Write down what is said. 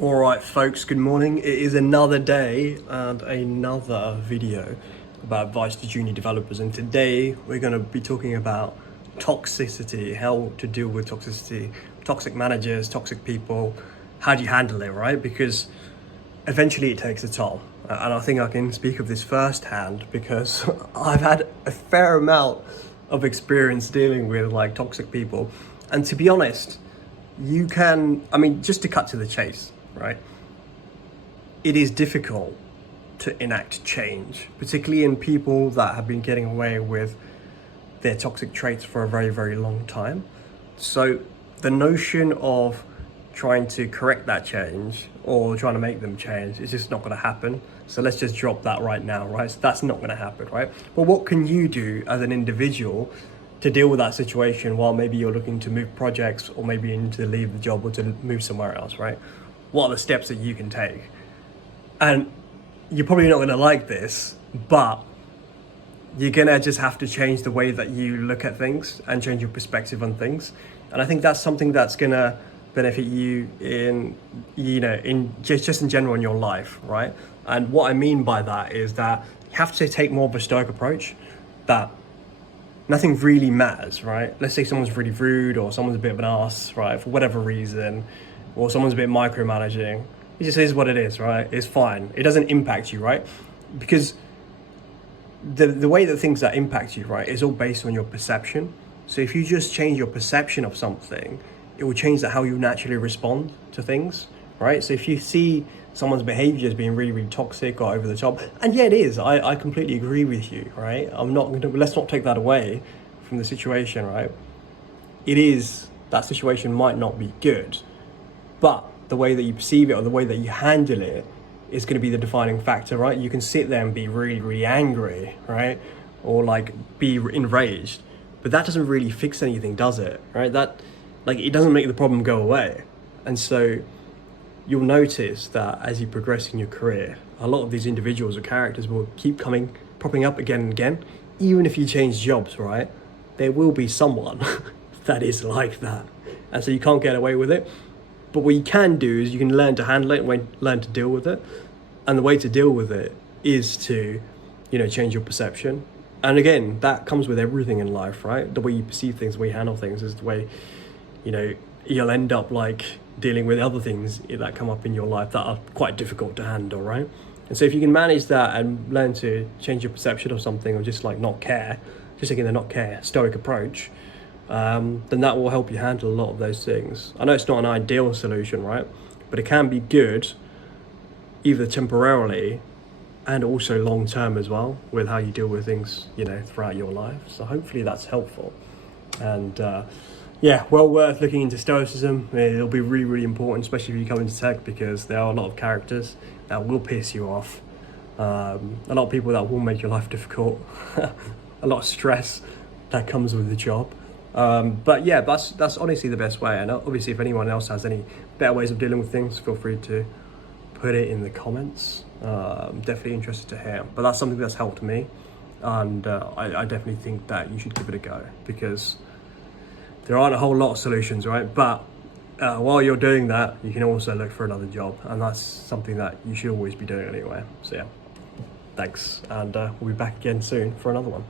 Alright folks, good morning. It is another day and another video about advice to junior developers, and today we're going to be talking about toxicity, how to deal with toxicity, toxic managers, toxic people, how do you handle it, right? Because eventually it takes a toll, and I think I can speak of this firsthand because I've had a fair amount of experience dealing with like toxic people. And to be honest, just to cut to the chase, right? It is difficult to enact change, particularly in people that have been getting away with their toxic traits for a very, very long time. So the notion of trying to correct that change or trying to make them change is just not going to happen. So let's just drop that right now, right? So that's not going to happen, right? But what can you do as an individual to deal with that situation while maybe you're looking to move projects, or maybe you need to leave the job or to move somewhere else, right? What are the steps that you can take? And you're probably not going to like this, but you're going to just have to change the way that you look at things and change your perspective on things. And I think that's something that's going to benefit you in just in general in your life, right? And what I mean by that is that you have to take more of a stoic approach, that nothing really matters, right? Let's say someone's really rude, or someone's a bit of an ass, right, for whatever reason, or someone's a bit micromanaging. It just is what it is, right? It's fine. It doesn't impact you, right? Because the way that things that impact you, right, is all based on your perception. So if you just change your perception of something, it will change how you naturally respond to things, right? So if you see someone's behavior as being really, really toxic or over the top, and yeah, it is. I completely agree with you, right? Let's not take that away from the situation, right? It is, that situation might not be good, but the way that you perceive it or the way that you handle it is going to be the defining factor, right? You can sit there and be really, really angry, right? Or like be enraged, but that doesn't really fix anything, does it? Right? It doesn't make the problem go away. And so you'll notice that as you progress in your career, a lot of these individuals or characters will keep popping up again and again. Even if you change jobs, right? There will be someone that is like that. And so you can't get away with it. But what you can do is you can learn to handle it and learn to deal with it. And the way to deal with it is to, change your perception. And again, that comes with everything in life, right? The way you perceive things, the way you handle things is the way, you'll end up like dealing with other things that come up in your life that are quite difficult to handle, right? And so if you can manage that and learn to change your perception of something, or just like not care, just taking the not care, stoic approach, then that will help you handle a lot of those things. I know it's not an ideal solution, right? But it can be good, either temporarily and also long term as well, with how you deal with things, throughout your life. So hopefully that's helpful. And well worth looking into stoicism. It'll be really, really important, especially if you come into tech, because there are a lot of characters that will piss you off. A lot of people that will make your life difficult. A lot of stress that comes with the job. But yeah, that's honestly the best way. And obviously, if anyone else has any better ways of dealing with things, feel free to put it in the comments. I'm definitely interested to hear. But that's something that's helped me, and I definitely think that you should give it a go, because there aren't a whole lot of solutions, right? But while you're doing that, you can also look for another job, and that's something that you should always be doing anyway. So yeah, thanks, and we'll be back again soon for another one.